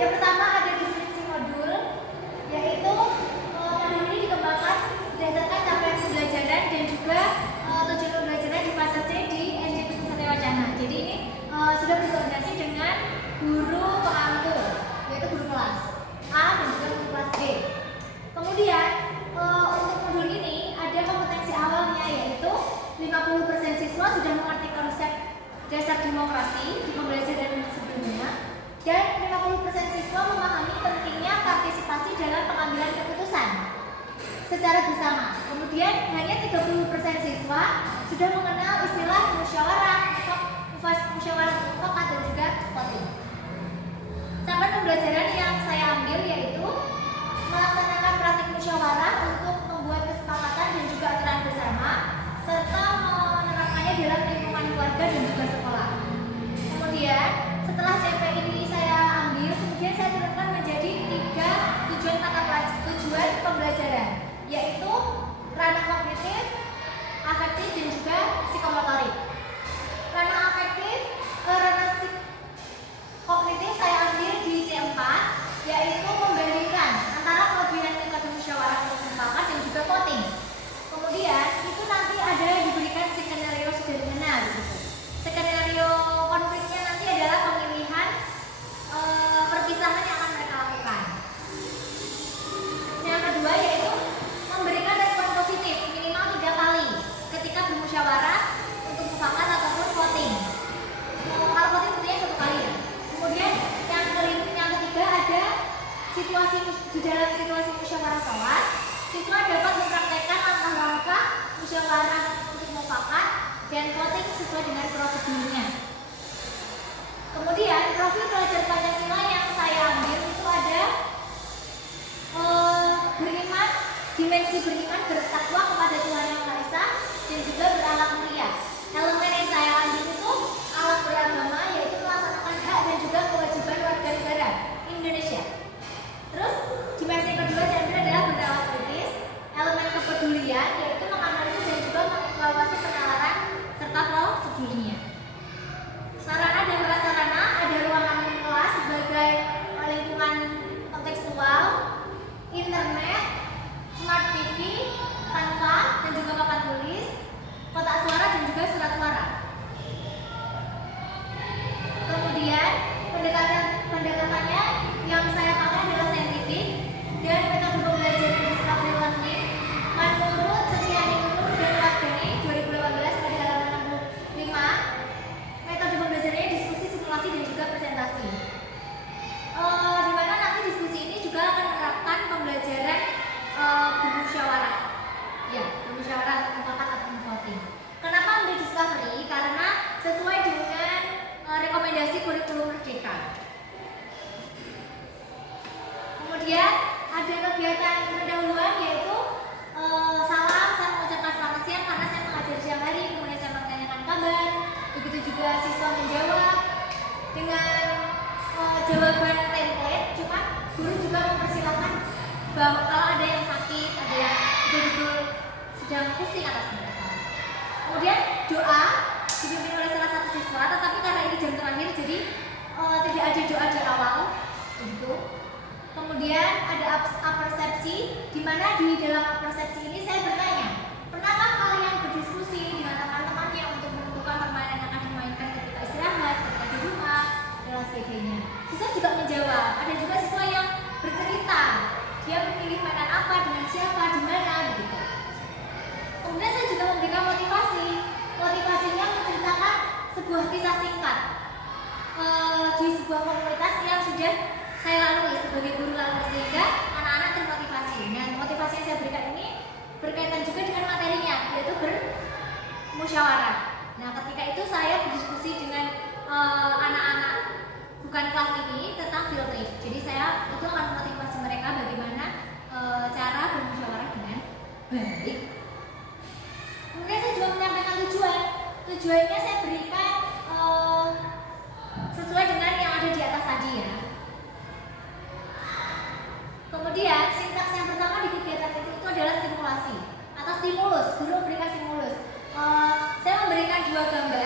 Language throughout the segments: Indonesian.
Yang pertama ada deskripsi modul, yaitu modul ini dikembangkan berdasarkan capaian pembelajaran dan juga tujuan pembelajaran di fase C di SD Pesantren Satya Wacana. Jadi ini sudah berkoordinasi dengan guru pengampu, yaitu guru kelas A dan juga guru kelas B. Kemudian untuk modul ini ada kompetensi awalnya, yaitu 50% siswa sudah mengerti konsep dasar demokrasi di pembelajaran sebelumnya, dan 50% siswa memahami pentingnya partisipasi dalam pengambilan keputusan secara bersama. Kemudian hanya 30% siswa sudah mengenal istilah musyawarah mufakat dan juga voting. Sampel pembelajaran yang saya ambil yaitu melaksanakan praktik musyawarah untuk membuat kesepakatan dan juga aturan bersama, serta menerapkannya dalam lingkungan keluarga dan juga sekolah. Kemudian setelah CP ini saya ambil, kemudian saya turunkan menjadi 3 tujuan pembelajaran, yaitu ranah kognitif, afektif, dan juga psikomotorik. Ranah kognitif saya ambil di C4, yaitu membandingkan antara kelebihan metode musyawarah mufakat dan juga voting. Kemudian itu nanti ada diberikan skenario sederhana gitu. Skenario konfliknya nanti adalah pemilihan perpisahan yang akan mereka lakukan. Yang kedua yaitu memberikan respon positif minimal 3 kali ketika bermusyawarah untuk mufakat ataupun voting. Kalau voting tentunya 1 kali ya. Kemudian yang ketiga ada di dalam situasi musyawarah kelas, siswa dapat mempraktekkan langkah-langkah musyawarah untuk mufakat dan voting sesuai dengan prosedurnya. Kemudian profil pelajar Pancasila yang saya ambil itu ada beriman, dimensi beriman, bertakwa kepada Tuhan Yang Maha Esa, dan juga berakhlak mulia. Elemen yang saya ambil itu alat beragama, yaitu melaksanakan hak dan juga kewajiban warga negara Indonesia. Terus dimensi yang kedua saya ambil adalah bernalar kritis, elemen kepedulian, yaitu menganalisis dan juga mengevaluasi penalaran serta prosedurnya. Sarana dan prasarana ada ruangan kelas sebagai lingkungan kontekstual, internet, smart TV, Canva, dan juga papan tulis, kotak suara dan juga surat suara. Kemudian pendekatannya yang saya pakai adalah saintifik dan metode pembelajaran discovery learning menurut Setiani Nur dan Wardani 2018 pada halaman 65. Metode pembelajarannya diskusi, simulasi, dan juga presentasi. Di mana nanti diskusi ini juga akan menerapkan pembelajaran bermusyawarah. Ya, bermusyawarah mufakat atau voting. Kenapa ambil discovery? Karena sesuai dengan rekomendasi kurikulum Merdeka. Kemudian ada kegiatan pendahuluan, yaitu salam, saya mengucapkan selamat siang karena saya mengajar siang hari, kemudian saya menanyakan kabar. Begitu juga siswa menjawab dengan jawaban template, cuma guru juga mempersilahkan bahwa kalau ada yang sakit, ada yang betul-betul sedang pusing atas mereka. Kemudian doa dipimpin oleh salah satu siswa, tetapi karena ini jam terakhir jadi tidak ada doa di awal tentu. Kemudian ada apersepsi, di mana di dalam apersepsi ini saya bertanya, pernahkah kalian berdiskusi dengan teman-temannya untuk menentukan permainan yang akan dimainkan ketika istirahat, ketika di rumah, dan sebagainya. Siswa juga menjawab. Ada juga siswa yang bercerita, dia memilih mainan apa, dengan siapa, di mana, begitu. Kemudian saya juga memberikan motivasi. Motivasinya menceritakan sebuah kisah singkat di sebuah komunitas yang sudah saya lalui sebagai guru lalu, sehingga anak-anak termotivasi. Nah, motivasi yang saya berikan ini berkaitan juga dengan materinya, yaitu bermusyawarah. Nah, ketika itu saya berdiskusi dengan anak-anak bukan kelas ini tentang field trip. Jadi saya itu akan memotivasi mereka bagaimana cara bermusyawarah dengan baik. Kemudian saya juga menyampaikan tujuan. Tujuannya saya berikan sesuai dengan yang ada di atas tadi ya. Kemudian sintaks yang pertama di kegiatan itu adalah stimulasi atau stimulus. Guru memberikan stimulus. Saya memberikan 2 gambar,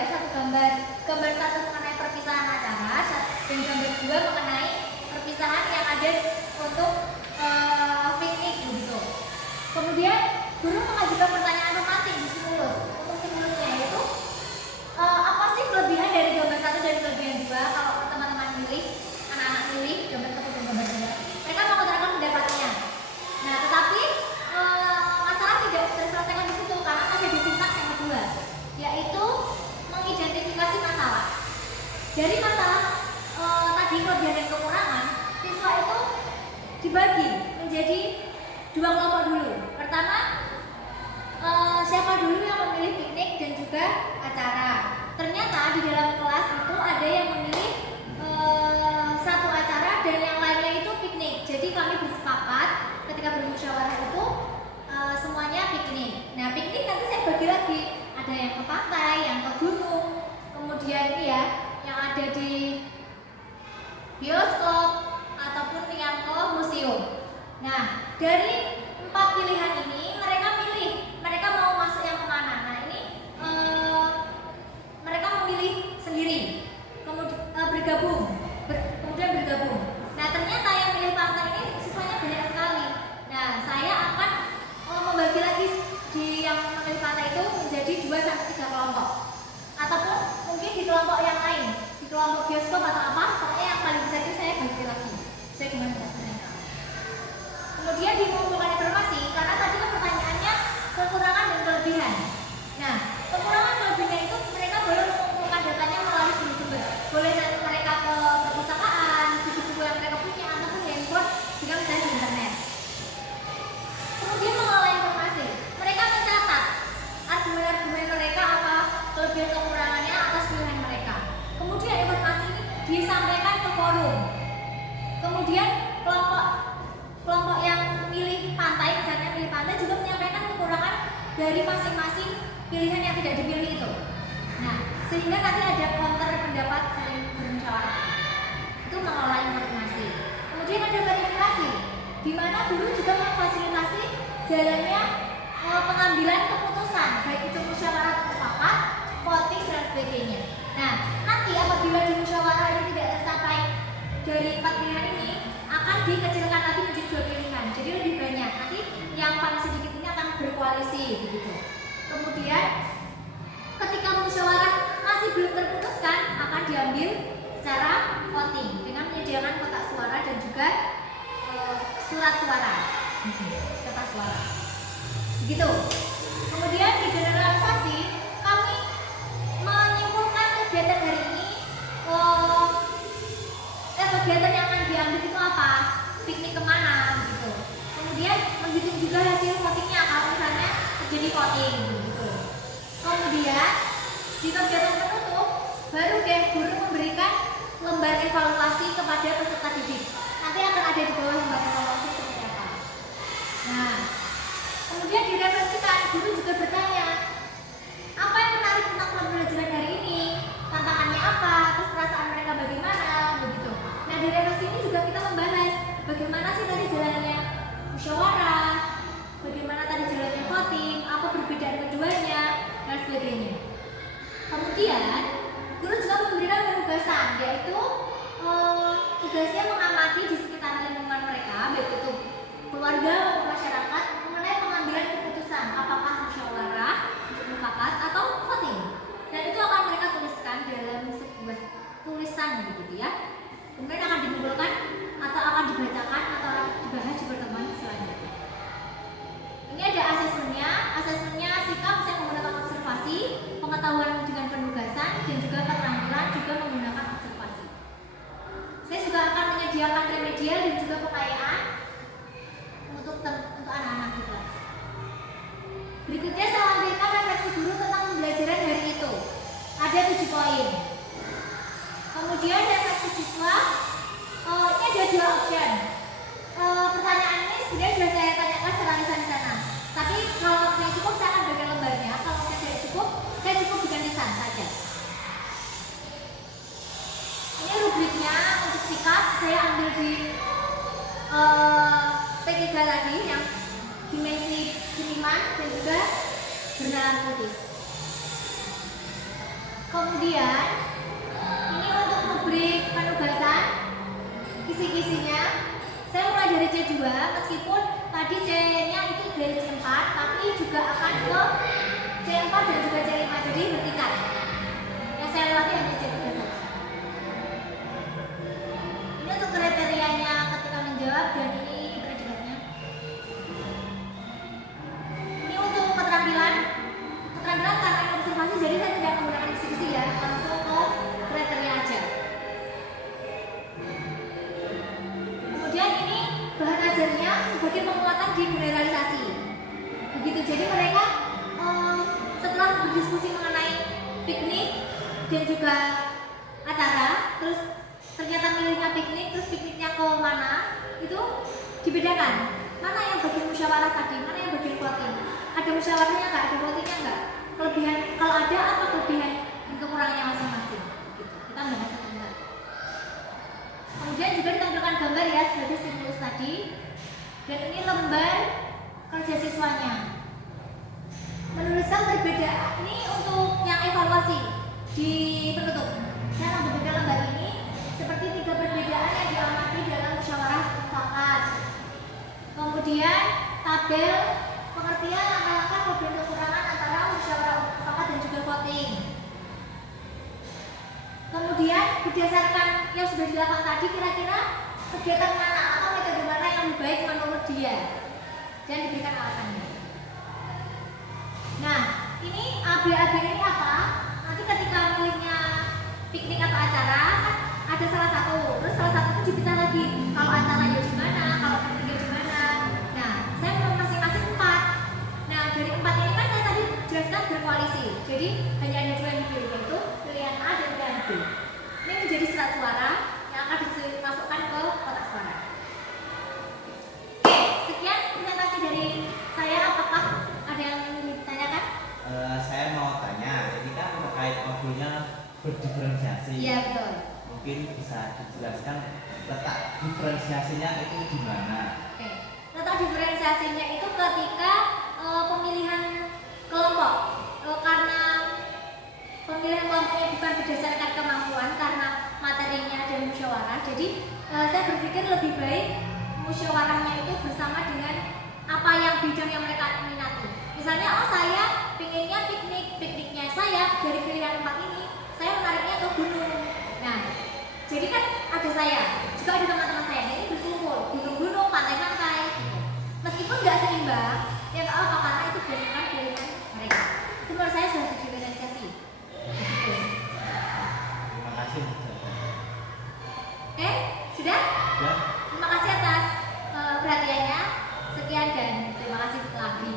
gambar 1 mengenai perpisahan acara dan gambar 2 mengenai perpisahan perpisahan yang ada untuk piknik begitu. Kemudian guru mengajukan pertanyaan romantis di stimulus. Untuk stimulusnya yaitu apa sih kelebihan dari gambar 1 dan kelebihan 2 kalau teman-teman milih, anak-anak milih gambar 1 dan gambar 2. Mereka mengutarakan pendapatnya. Nah, tetapi masalah tidak terselesaikan di situ karena masih ada sintaks yang kedua, yaitu mengidentifikasi masalah. Dari masalah tadi kelebihan dan kekurangan, siswa itu dibagi menjadi 2 kelompok dulu. Pertama, siapa dulu yang memilih piknik dan juga acara. Ternyata di dalam kelas itu ada yang memilih satu acara dan yang lainnya itu piknik. Jadi kami bersepakat ketika bermusyawarah itu semuanya piknik. Nah, piknik nanti saya bagi lagi. Ada yang ke pantai, yang ke gunung, kemudian ya yang ada di bioskop ataupun yang ke museum. Nah, dari 4 pilihan ini mereka milih, mereka mau masuk yang kemana. Nah, ini mereka memilih sendiri, kemudian kemudian bergabung. Nah, ternyata yang milih pantai ini siswanya banyak sekali. Nah, saya akan membagi lagi di yang memilih pantai itu menjadi 2-3 kelompok, ataupun mungkin di kelompok yang lain, di kelompok bioskop atau apa, pokoknya yang paling besar itu saya bagi lagi. Saya gimana mereka. Kemudian mengumpulkan informasi, karena tadi kan pertanyaannya kekurangan dan kelebihan. Nah, kekurangan kelebihan itu mereka boleh mengumpulkan datanya melalui sumber-sumber. Boleh mereka ke perpustakaan, buku-buku yang mereka punya, ataupun handphone juga misalnya di internet. Kemudian mengelola informasi, mereka mencatat argumen-argumen mereka, apa kelebihan kekurangannya atas pilihan mereka. Kemudian informasi ini disampaikan ke forum. Kemudian kelompok yang milih pantai, misalnya milih pantai juga menyampaikan kekurangan dari masing-masing pilihan yang tidak dipilih itu. Nah, sehingga nanti ada counter pendapat saling bermusyawarah. Itu mengelola informasi. Kemudian ada verifikasi, di mana guru juga memfasilitasi jalannya pengambilan keputusan, baik itu musyawarah mufakat, voting dan sebagainya. Nah, nanti apabila di musyawarah ini tidak tercapai dari 4 pilihan ini, akan dikecilkan lagi menjadi 2 pilihan, jadi lebih banyak. Nanti yang paling sedikit ini akan berkoalisi begitu. Kemudian ketika musyawarah masih belum terputuskan, akan diambil secara voting dengan menyediakan kotak suara dan juga surat suara, kertas suara begitu. Kemudian di generalisasi, kami menyimpulkan kegiatan hari ini, kegiatan yang akan diambil itu apa, piknik kemana gitu. Kemudian menghitung juga hasil votingnya kalau misalnya terjadi voting gitu. Kemudian di kegiatan penutup baru deh guru memberikan lembar evaluasi kepada peserta didik. Nanti akan ada di bawah lembar evaluasi seperti apa. Nah, kemudian direfleksikan, guru juga bertanya, apa yang menarik tentang pembelajaran hari ini, tantangannya apa, terus perasaan mereka bagaimana begitu. Nah, di refleksi ini juga kita membahas bagaimana sih tadi jalannya musyawarah, bagaimana tadi jalannya voting, apa perbedaan keduanya, dan sebagainya. Kemudian guru juga memberikan penugasan, yaitu tugasnya mengamati di sekitar lingkungan mereka, baik itu keluarga maupun masyarakat, mengenai pengambilan keputusan apakah musyawarah, mufakat atau voting. Dan itu akan mereka tuliskan dalam sebuah tulisan begitu ya. Kemudian akan dikumpulkan atau akan dibacakan atau dibahas di pertemuan selanjutnya. Ini ada asesmennya sikap saya menggunakan observasi, pengetahuan dengan penugasan, dan juga keterampilan juga menggunakan observasi. Saya juga akan menyediakan remedial dan juga pengayaan untuk anak-anak di kelas. Berikutnya saya lampirkan refleksi guru tentang pembelajaran hari itu. Ada 7 poin. Kemudian refleksi siswa, ini ada 2 option. Pertanyaan ini sebenarnya sudah saya tanyakan secara lisan di sana. Tapi kalau waktunya cukup saya akan berikan lembarnya. Kalau waktunya tidak cukup, saya cukup dengan lisan saja. Ini rubriknya untuk sikap saya ambil di P3 tadi yang dimensi seniman dan juga bernalar putih. Kemudian ini untuk rubrik penugasan, kisi-kisinya meskipun tadi C-nya itu dari C4 tapi juga akan ke C4 dan juga C5, jadi bertingkat. Yang saya lewati hanya C3 saja. Ini untuk kriterianya ketika menjawab dan ini predikat. Ini untuk keterampilan karena ini observasi, jadi saya tidak menggunakan diskusi ya, langsung ke kriteria aja. Kemudian ini bahan ajarnya sebagai penguatan di generalisasi. Begitu, jadi mereka setelah berdiskusi mengenai piknik dan juga acara, terus ternyata milihnya piknik, terus pikniknya ke mana, itu dibedakan. Mana yang bagian musyawarah tadi, mana yang bagian voting. Ada musyawarahnya nggak, ada votingnya nggak? Kelebihan, kalau ada apa kelebihan dan kekurangannya masing-masing. Gitu. Kita bahas sebentar. Kemudian juga ditampilkan gambar ya sebagai stimulus tadi. Dan ini lembar kerja siswanya. Menuliskan perbedaan ini untuk yang evaluasi di penutup. Saya membedakan lembar ini seperti 3 perbedaan yang diamati dalam musyawarah mufakat. Kemudian tabel pengertian langkah-langkah kelebihan kekurangan antara musyawarah mufakat dan juga voting. Kemudian berdasarkan yang sudah dilakukan tadi, kira-kira kegiatan mana atau metode mana yang lebih baik menurut dia, dan diberikan alasannya. Nah, ini AB-AB ini apa? Nanti ketika milihnya piknik atau acara kan ada salah satu, terus salah satu itu dipisah lagi. Kalau acaranya di mana, kalau pikniknya di mana. Nah, saya mau masing-masing 4. Nah, dari 4 ini kan saya tadi jelaskan berkoalisi. Jadi hanya ada 2 yang dipilih, yaitu pilihan A dan pilihan B. Ini menjadi surat suara yang akan dimasukkan ke kotak suara. Oke, sekian presentasi dari saya. Apakah ada yang ditanyakan? Saya mau tanya, ini kan terkait modulnya berdiferensiasi. Iya, betul. Mungkin bisa dijelaskan letak diferensiasinya itu di mana? Oke, letak diferensiasinya itu ketika pemilihan kelompok. Karena pemilihan kelompoknya bukan berdasarkan kemampuan, karena materinya ada musyawarah. Jadi saya berpikir lebih baik musyawarahnya itu bersama dengan apa yang bidang yang mereka minati. Misalnya, oh saya pinginnya pikniknya saya dari pilihan 4 ini, saya menariknya ke gunung. Nah, jadi kan ada saya, juga ada teman-teman saya, ini berkumpul gunung-gunung, pantai-pantai. Meskipun nggak seimbang, ya nggak apa, karena itu berdasarkan pilihan mereka. Itu menurut saya sudah diferensiasi. Terima kasih. Oke, sudah? Ya. Terima kasih atas perhatiannya. Sekian dan terima kasih lagi.